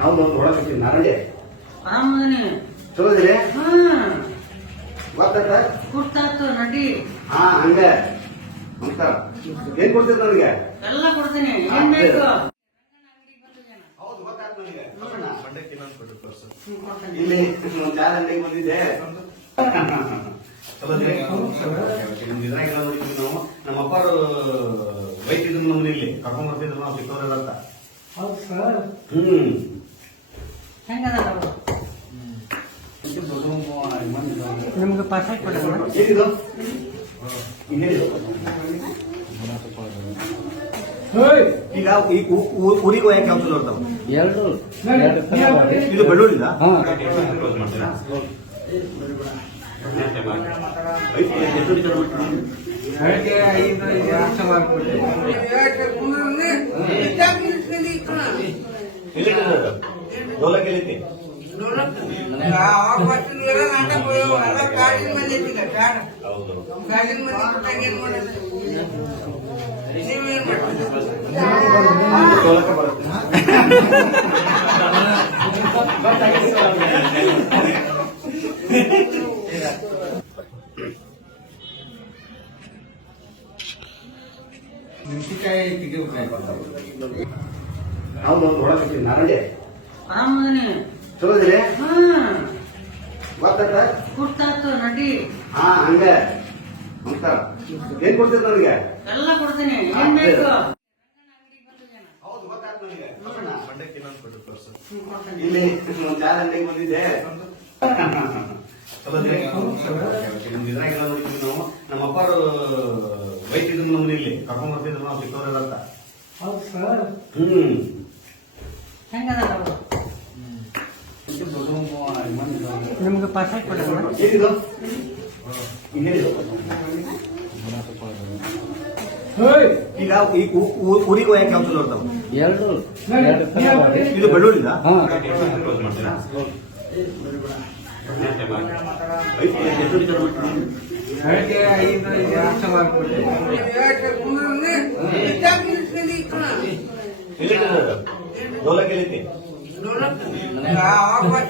ಹೌದು ಒಂದು ಹೊಳಕತ್ತೀನಿ ನಾರಂಡಿ ಆರಾಮದನಿ ಚಲೋದಿರಿ ಹಾ ಗೊತ್ತಾತ ಗುರ್ತಾತು ನಡಿ ಹಾ ಹಂಗ ಅಂತ ಏನ್ ಕೊಡ್ತೀರಿ ನನಗೆ ಎಲ್ಲ ಕೊಡ್ತೀನಿ ಏನ್ ಬೇಕು ಹೌದು ಗೊತ್ತಾಯ್ತು ನನಗೆ ಇಲ್ಲಿ ಒಂದು ಚಾರ ಅಂಗಡಿಗೆ ಬಂದಿದ್ದೆ ಚಲೋದಿರಿ ನಿಮ್ದು ಇದ್ರಾಗ ನೋಡಿದ್ವಿ ನಾವು ನಮ್ಮ ಅಪ್ಪರು ಬೈಕ್ ಇದ್ರು ನಮ್ಮನ್ನ ಇಲ್ಲಿ ಕರ್ಕೊಂಡ್ ಬರ್ತಿದ್ರು ನಾವು ಚಿಕ್ಕವರೆಲ್ಲ ಅಂತ ಹೆಂಗದ ನಿಮ್ಗೆ ಪಾಸ್ಪೋರ್ಟ್ ಕೊಡೋಣ ಏನಿದು ಇನ್ನೇನಿದು ಈಗ ಈ ಊರಿಗೆ ಹೋಯಕ್ಕೆ ಯಾವ ಚಲೋ ಇರ್ತಾವ ಇದು ಬೆಳ್ಳುಳ್ಳಿದ ಡೋಲಕ್ಕೆ ಹೌದು ಒಂದು ಹೊಳಕತ್ತೀನಿ ನಾರಂಡಿ ಆರಾಮದನಿ ಚಲೋದಿರಿ ಹಾ ಗೊತ್ತಾತ ಗುರ್ತಾತು ನಡಿ ಹಾ ಹಂಗ ಅಂತ ಏನ್ ಕೊಡ್ತೀರಿ ನನಗೆ ಎಲ್ಲ ಕೊಡ್ತೀನಿ ಏನ್ ಬೇಕು ಹೌದು ಗೊತ್ತಾಯ್ತು ನನಗೆ ಇಲ್ಲಿ ಒಂದು ಚಾರ ಅಂಗಡಿಗೆ ಬಂದಿದ್ದೆ ಚಲೋದಿರಿ ನಿಮ್ದು ಇದ್ರಾಗ ನೋಡಿದ್ವಿ ನಾವು ನಮ್ಮ ಅಪ್ಪರು ಬೈಕ್ ಇದ್ರು ನಮ್ಮನ್ನ ಇಲ್ಲಿ ಕರ್ಕೊಂಡ್ ಬರ್ತಿದ್ರು ನಾವು ಚಿಕ್ಕವರೆಲ್ಲ ಅಂತ ಹೆಂಗದ ನಿಮ್ಗೆ ಪಾಸ್ಪೋರ್ಟ್ ಕೊಡೋಣ ಏನಿದು ಇನ್ನೇನಿದು ಈಗ ಈ ಊರಿಗೆ ಹೋಯಕ್ಕೆ ಯಾವ ಚಲೋ ಇರ್ತಾವ ಇದು ಬೆಳ್ಳುಳ್ಳಿದ ಡೋಲಕ್ಕೆ ಹೌದು